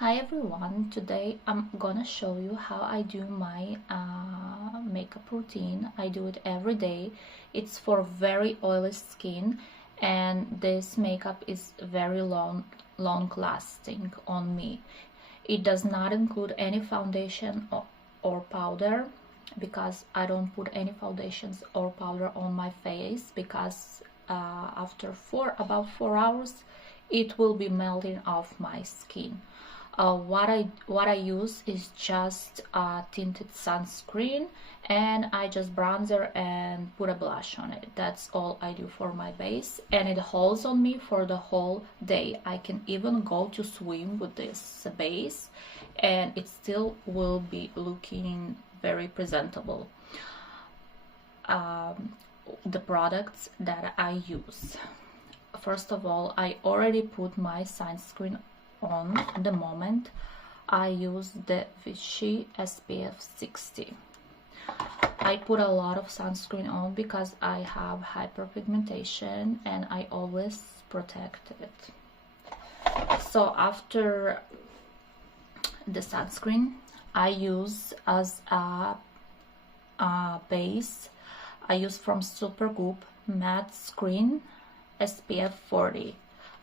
Hi everyone, today I'm gonna show you how I do my makeup routine. I do it every day. It's for very oily skin and this makeup is very long lasting on me. It does not include any foundation or powder because I don't put any foundations or powder on my face because after about 4 hours it will be melting off my skin. What I use is just tinted sunscreen, and I just bronzer and put a blush on it. That's all I do for my base, and it holds on me for the whole day. I can even go to swim with this base and it still will be looking very presentable. The products that I use. First of all, I already put my sunscreen on the moment. I use the Vichy SPF 60. I put a lot of sunscreen on because I have hyperpigmentation and I always protect it. So after the sunscreen, I use as a base, I use from Supergoop Matte Screen SPF 40.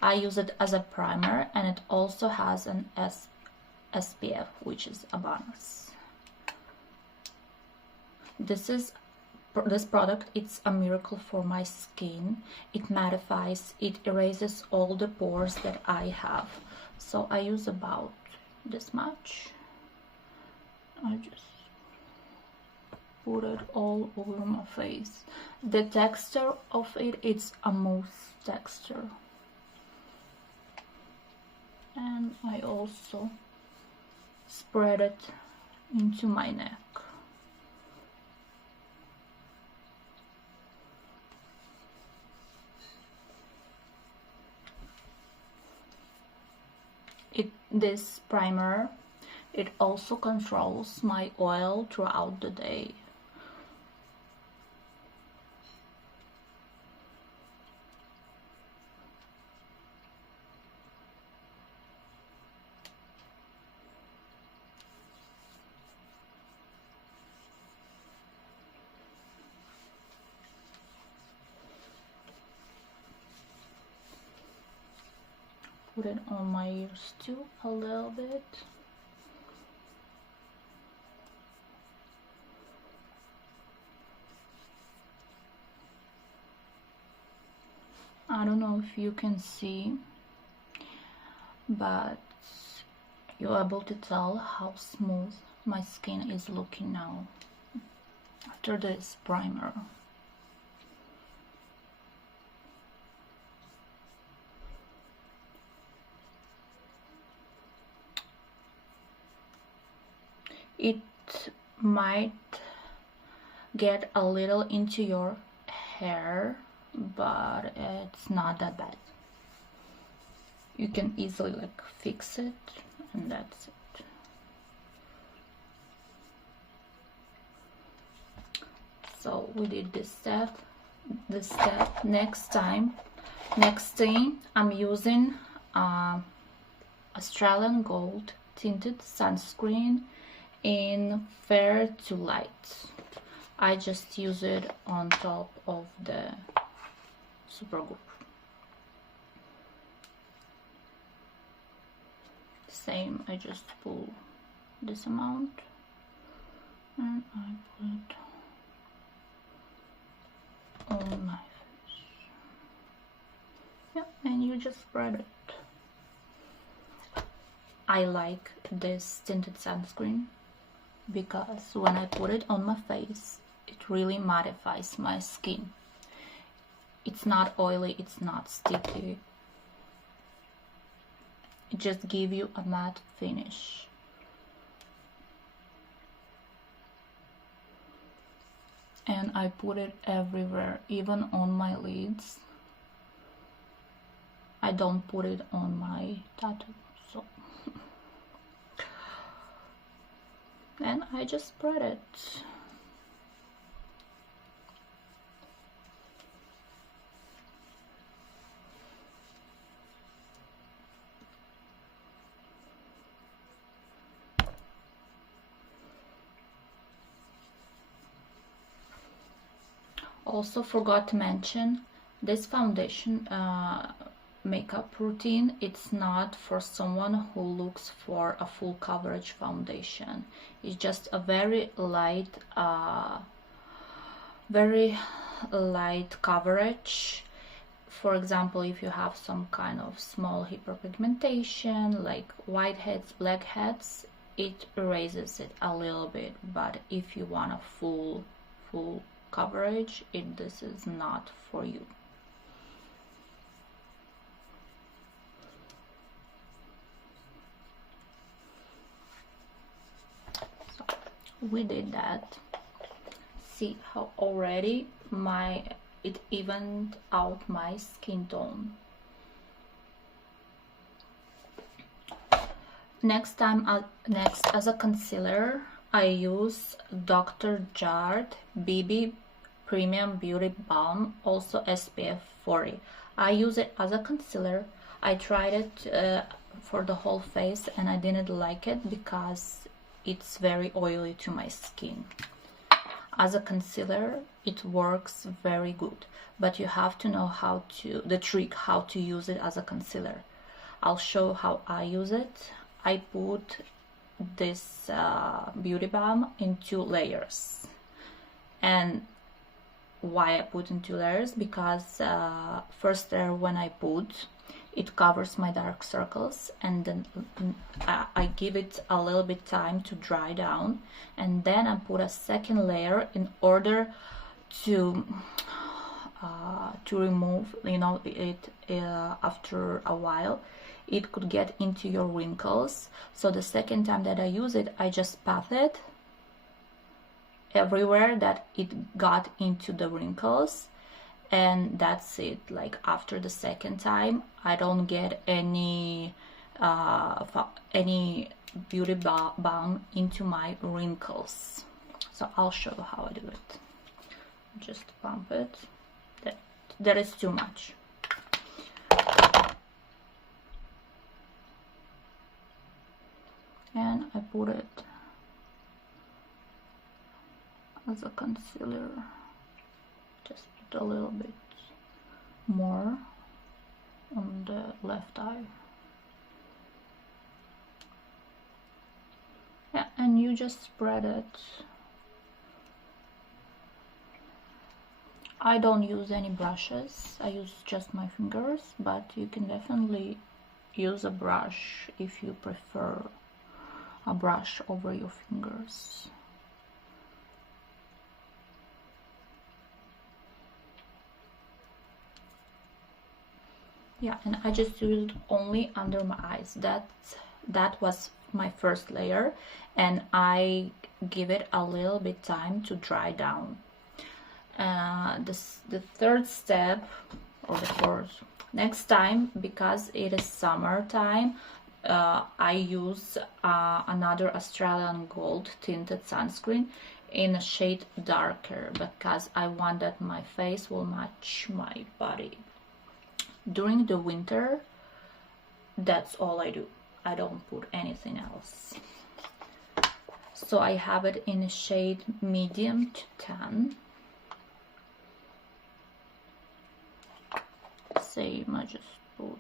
I use it as a primer and it also has an SPF, which is a bonus. This product, it's a miracle for my skin. It mattifies, it erases all the pores that I have. So I use about this much. I just put it all over my face. The texture of it, it's a mousse texture. And I also spread it into my neck. This primer, it also controls my oil throughout the day. Put it on my ears too, a little bit. I don't know if you can see, but you're able to tell how smooth my skin is looking now after this primer. It might get a little into your hair, but it's not that bad. You can easily fix it, and that's it. So we did this step. Next thing I'm using Australian Gold tinted sunscreen in fair to light. I just use it on top of the Supergoop. Same, I just pull this amount and I put it on my face. Yeah, and you just spread it. I like this tinted sunscreen because when I put it on my face, it really mattifies my skin. It's not oily, it's not sticky. It just gives you a matte finish. And I put it everywhere, even on my lids. I don't put it on my tattoo, so. And I just spread it. also forgot to mention this foundation makeup routine. It's not for someone who looks for a full coverage foundation. It's just a very light coverage. For example, if you have some kind of small hyperpigmentation like whiteheads, blackheads, it erases it a little bit. But if you want a full coverage, this is not for you. So we did that. See how already it evened out my skin tone. Next as a concealer, I use Dr. Jart BB Premium Beauty Balm, also SPF 40. I use it as a concealer. I tried it for the whole face and I didn't like it because it's very oily to my skin. As a concealer, it works very good, but you have to know how to use it as a concealer. I'll show how I use it. I put this beauty balm in 2 layers. And why I put in 2 layers? Because first layer, when I put, it covers my dark circles, and then I give it a little bit time to dry down, and then I put a second layer in order to remove, you know, it after a while it could get into your wrinkles. So the second time that I use it, I just pat it everywhere that it got into the wrinkles, and that's it. Like after the second time, I don't get any beauty balm into my wrinkles. So I'll show you how I do it. Just pump it. That is too much. And I put it as a concealer. Just put a little bit more on the left eye. Yeah, and you just spread it. I don't use any brushes, I use just my fingers, but you can definitely use a brush if you prefer a brush over your fingers. Yeah, and I just used only under my eyes. That was my first layer, and I give it a little bit time to dry down. The third step, or the fourth, next time, because it is summertime, I use another Australian Gold tinted sunscreen in a shade darker, because I want that my face will match my body. During the winter, that's all I do. I don't put anything else. So I have it in a shade medium to tan. Same, I just put.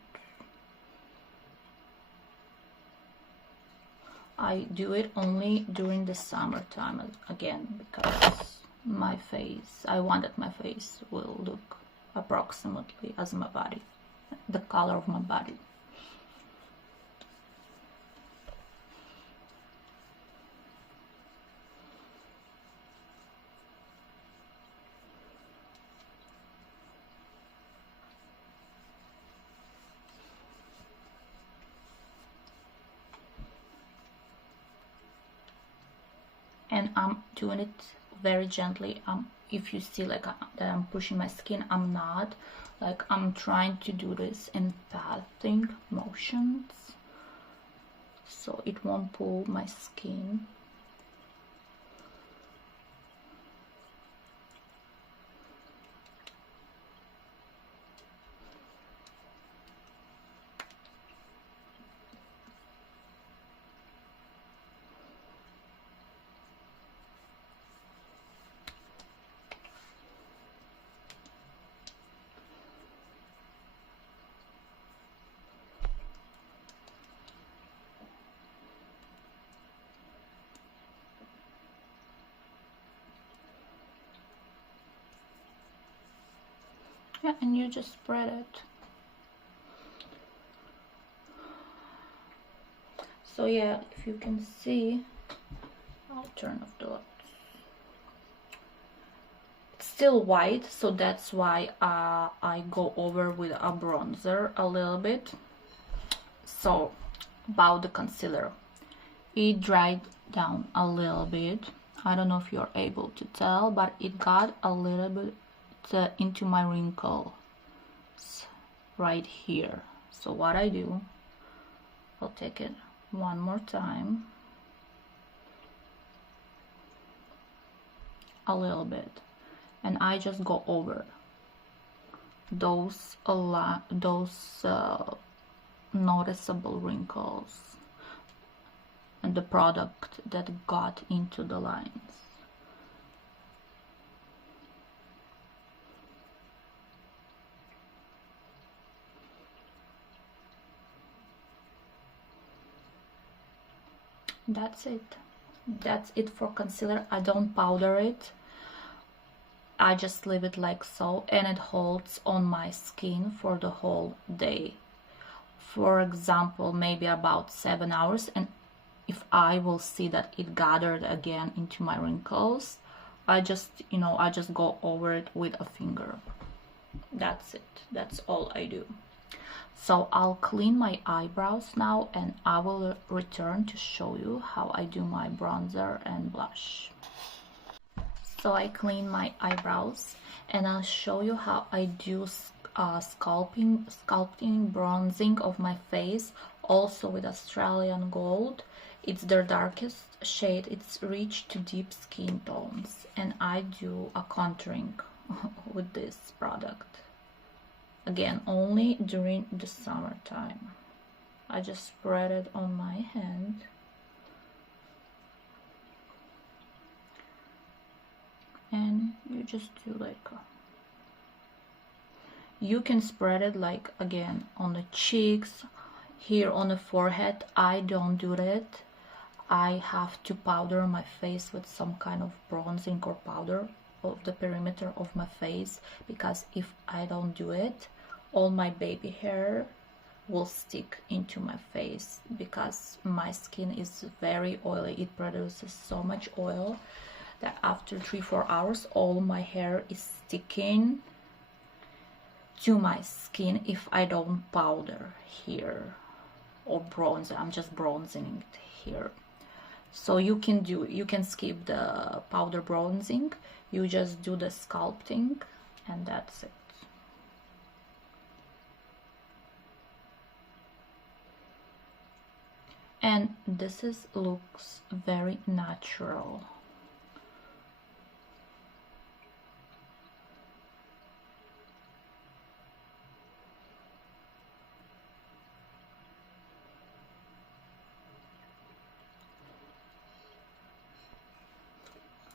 I do it only during the summertime again, because my face, I want that my face will look approximately as my body, the color of my body. And I'm doing it very gently. If you see like that I'm pushing my skin, I'm not. Like, I'm trying to do this in patting motions, so it won't pull my skin. Yeah, and you just spread it. So yeah, if you can see, I'll turn off the light. It's still white, so that's why I go over with a bronzer a little bit. So about the concealer, it dried down a little bit. I don't know if you're able to tell, but it got a little bit into my wrinkles right here. So what I do, I'll take it one more time, a little bit, and I just go over those noticeable wrinkles and the product that got into the lines. That's it. That's it for concealer. I don't powder it. I just leave it like so, and it holds on my skin for the whole day. For example, maybe about 7 hours, and if I will see that it gathered again into my wrinkles, I just, I just go over it with a finger. That's it. That's all I do. So I'll clean my eyebrows now, and I will return to show you how I do my bronzer and blush. So I clean my eyebrows, and I'll show you how I do sculpting, bronzing of my face, also with Australian gold. It's their darkest shade. It's rich to deep skin tones, and I do a contouring with this product. Again, only during the summertime. I just spread it on my hand. And you just do like you can spread it like, again, on the cheeks, here on the forehead. I don't do that. I have to powder my face with some kind of bronzing or powder of the perimeter of my face, because if I don't do it, all my baby hair will stick into my face, because my skin is very oily. It produces so much oil that after 3-4 hours all my hair is sticking to my skin if I don't powder here or bronze. I'm just bronzing it here. So you can skip the powder bronzing, you just do the sculpting, and that's it. And this looks very natural.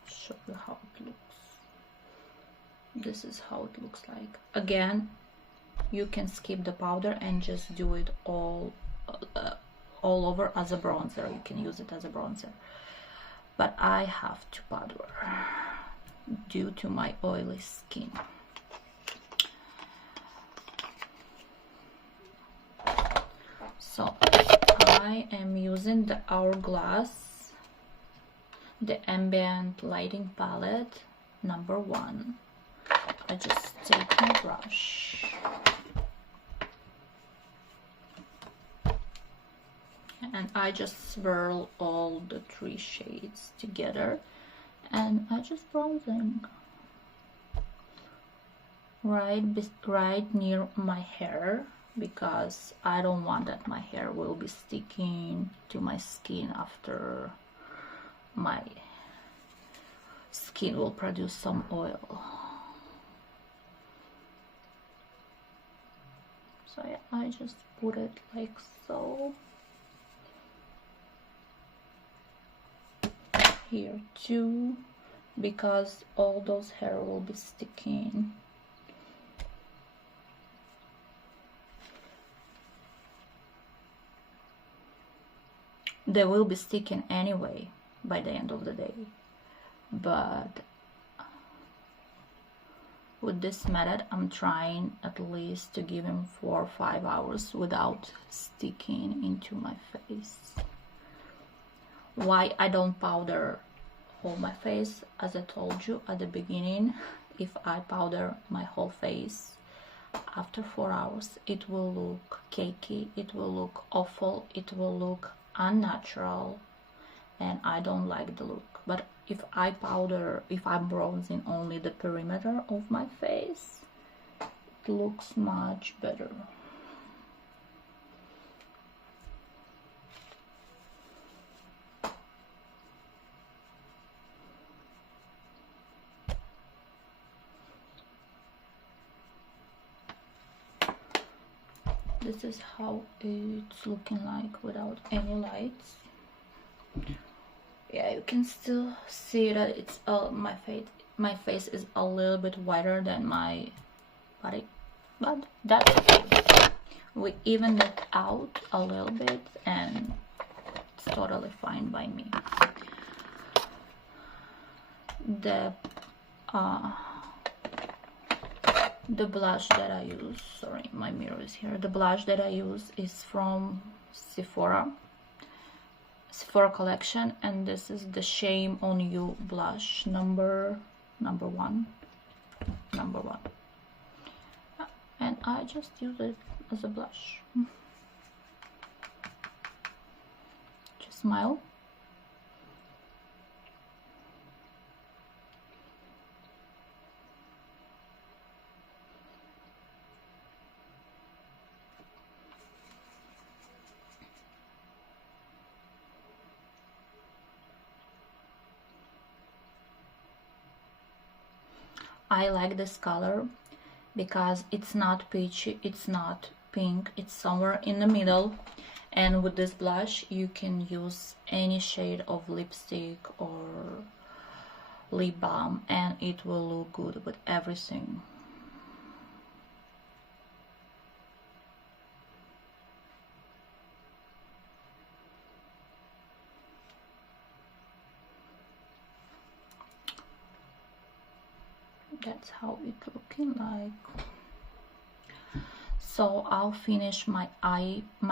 Show you how it looks. This is how it looks like. Again, you can skip the powder and just do it all over as a bronzer. You can use it as a bronzer, but I have to powder due to my oily skin. So I am using the Hourglass, the Ambient Lighting Palette #1. I just take my brush and I just swirl all the 3 shades together, and I just bronzing right near my hair, because I don't want that my hair will be sticking to my skin after my skin will produce some oil. So yeah, I just put it like so. Here too, because all those hair will be sticking. They will be sticking anyway by the end of the day, but With this method, I'm trying at least to give him 4 or 5 hours without sticking into my face. Why I don't powder whole my face? As I told you at the beginning, if I powder my whole face after 4 hours, it will look cakey, it will look awful, it will look unnatural, and I don't like the look. But if I powder, if I'm bronzing only the perimeter of my face, it looks much better. This is how it's looking like without any lights. Yeah, you can still see that it's my face is a little bit whiter than my body, but that's okay. We evened it out a little bit and it's totally fine by me. The blush that I use, sorry, my mirror is here. The blush that I use is from Sephora collection, and this is the Shame on You blush number one. And I just use it as a blush. Just smile. I like this color because it's not peachy, it's not pink, it's somewhere in the middle. And with this blush you can use any shade of lipstick or lip balm and it will look good with everything. That's how it's looking like. So I'll finish my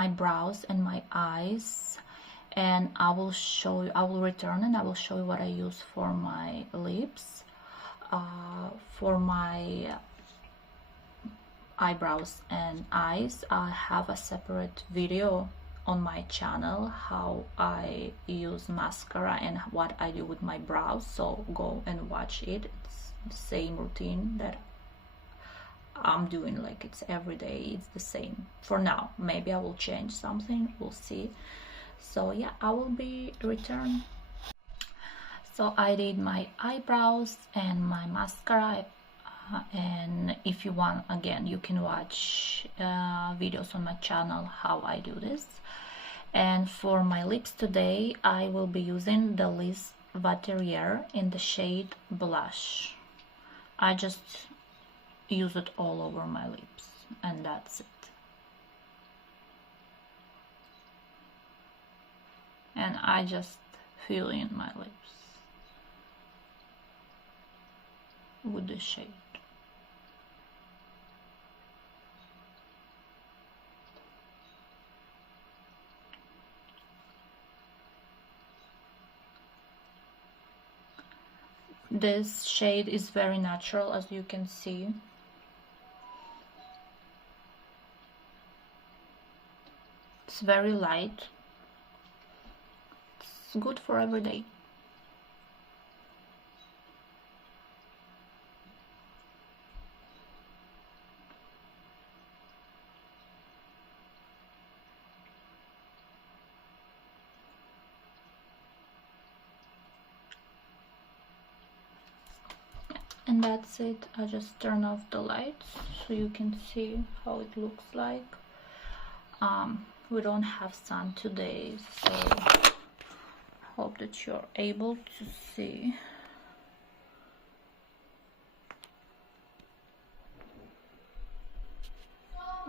brows and my eyes, and I will show you, I will return and I will show you what I use for my lips. For my eyebrows and eyes, I have a separate video on my channel how I use mascara and what I do with my brows, so go and watch it. It's the same routine that I'm doing, like it's every day, it's the same for now. Maybe I will change something, we'll see. So yeah, I will be return. So I did my eyebrows and my mascara, and if you want, again, you can watch videos on my channel how I do this. And for my lips today, I will be using the Lise Watier in the shade Blush. I just use it all over my lips and that's it. And I just fill in my lips with the shade. This shade is very natural, as you can see. It's very light. It's good for every day. And that's it. I just turn off the lights so you can see how it looks like. We don't have sun today, so hope that you're able to see.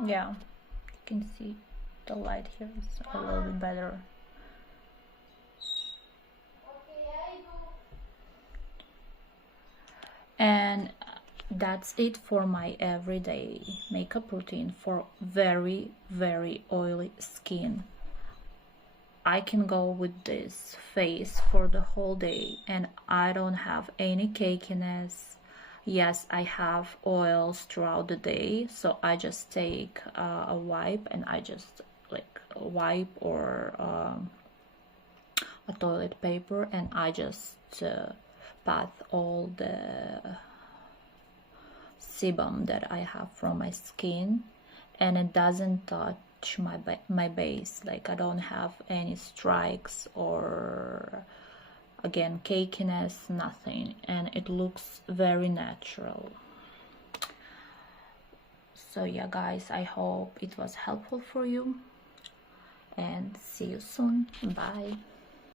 Yeah, you can see the light here is a little bit better. And that's it for my everyday makeup routine for very, very oily skin. I can go with this face for the whole day and I don't have any cakiness. Yes, I have oils throughout the day, so I just take a wipe and I just like wipe or a toilet paper, and I just pat all the sebum that I have from my skin, and it doesn't touch my base. Like I don't have any strikes or again cakiness, nothing, and it looks very natural. So yeah guys, I hope it was helpful for you and see you soon. Bye.